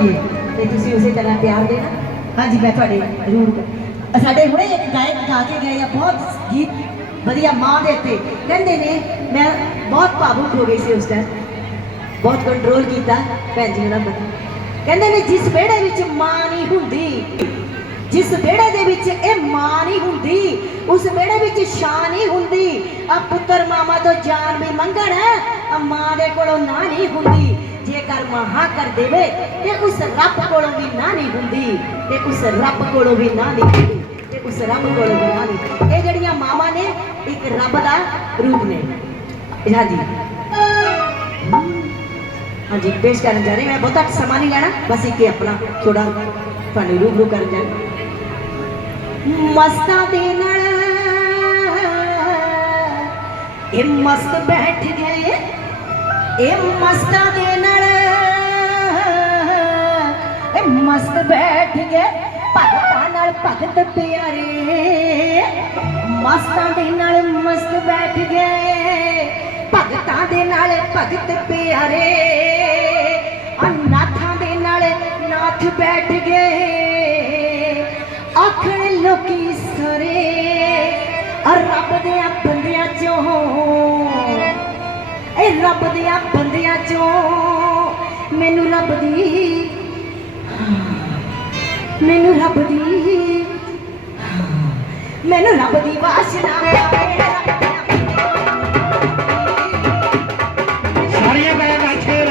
ਲਈਏ ਤੇ ਤੁਸੀਂ ਉਸੇ ਤਰ੍ਹਾਂ ਪਿਆਰ ਦੇਣਾ। ਹਾਂਜੀ, ਮੈਂ ਤੁਹਾਡੇ ਜ਼ਰੂਰ ਸਾਡੇ ਹੁਣੇ ਇੱਕ ਗਾਇਕ ਗਾ ਕੇ ਗਏ ਆ, ਬਹੁਤ ਗੀਤ ਵਧੀਆ ਮਾਂ ਦੇ ਉੱਤੇ। ਕਹਿੰਦੇ ਨੇ, ਮੈਂ ਬਹੁਤ ਭਾਵੁਕ ਹੋ ਗਈ ਸੀ ਉਸ ਟਾਈਮ ਬਹੁਤ ਕੰਟਰੋਲ ਕੀਤਾ ਭੈਣ ਜੀ ਉਹਨਾਂ ਬਤਾ ਕਹਿੰਦੇ ਨੇ, ਜਿਸ ਵਿਹੜੇ ਵਿੱਚ ਮਾਂ ਨਹੀਂ ਹੁੰਦੀ ਜਿਸ ਵਿਹੜੇ ਦੇ ਵਿੱਚ ਇਹ ਮਾਂ ਨਹੀਂ ਹੁੰਦੀ, ਉਸ ਵਿਹੜੇ ਵਿੱਚ ਸ਼ਾਨ ਨਹੀਂ ਹੁੰਦੀ। ਆ ਪੁੱਤਰ ਮਾਮਾ ਤੋਂ ਜਾਨ ਵੀ ਮੰਗਣ, ਆ ਮਾਂ ਦੇ ਕੋਲੋਂ ਨਾ ਨਹੀਂ ਹੁੰਦੀ। ਜੇਕਰ ਮਾਂ ਕਰ ਦੇਵੇ, ਤੇ ਉਸ ਰੱਬ ਕੋਲੋਂ ਵੀ ਨਾ ਨਹੀਂ ਹੁੰਦੀ, ਤੇ ਉਸ ਰੱਬ ਕੋਲੋਂ ਵੀ ਨਾ ਨਹੀਂ ਹੁੰਦੀ, ਤੇ ਉਸ ਰੱਬ ਕੋਲੋਂ ਵੀ ਨਾ ਨਹੀਂ ਇਹ ਜਿਹੜੀਆਂ ਮਾਵਾਂ ਨੇ, ਇੱਕ ਰੱਬ ਦਾ ਰੂਪ ਨੇ। ਹਾਂਜੀ। ਹਾਂਜੀ, ਪੇਸ਼ ਕਰਨ ਜਾ ਰਹੇ ਮੈਂ ਬਹੁਤਾ ਸਮਾਂ ਨਹੀਂ ਲੈਣਾ, ਬਸ ਇੱਕ ਆਪਣਾ ਥੋੜਾ ਤੁਹਾਨੂੰ ਰੂਬਰੂ ਕਰਨ ਜਾ ਮਸਤਾਂ ਦੇ ਨਾਲ। ਇਹ ਮਸਤ ਬੈਠ ਗਏ। ਇਹ ਮਸਤਾਂ ਦੇ ਨਾਲ। ਇਹ ਮਸਤ ਬੈਠ ਗਏ। ਭਗਤਾਂ ਨਾਲ ਭਗਤ ਪਿਆਰੇ। ਮਸਤਾਂ ਦੇ ਨਾਲ ਮਸਤ ਬੈਠ ਗਏ। ਭਗਤਾਂ ਦੇ ਨਾਲ ਭਗਤ ਪਿਆਰੇ। ਅਨਾਥਾਂ ਦੇ ਨਾਲ ਨਾਥ ਬੈਠ ਗਏ। ਲੋਕੀ ਸਰੇ ਆ ਰੱਬ ਦੇ ਬੰਦਿਆਂ ਚੋਂ। ਇਹ ਰੱਬ ਦੇ ਬੰਦਿਆਂ ਚੋਂ ਮੈਨੂੰ ਰੱਬ ਦੀ, ਮੈਨੂੰ ਰੱਬ ਦੀ, ਮੈਨੂੰ ਰੱਬ ਦੀ ਵਾਸ਼ਨਾ ਆਵੇ ਰੱਬ ਸਾਰੀਆਂ ਬੜਾ ਨੱਚ ਕੇ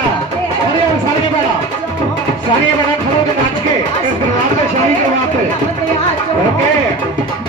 ਸਾਰੀਆਂ ਬੜਾ ਸਾਰੀਆਂ ਬੜਾ ਖੜੋ ਕੇ ਨੱਚ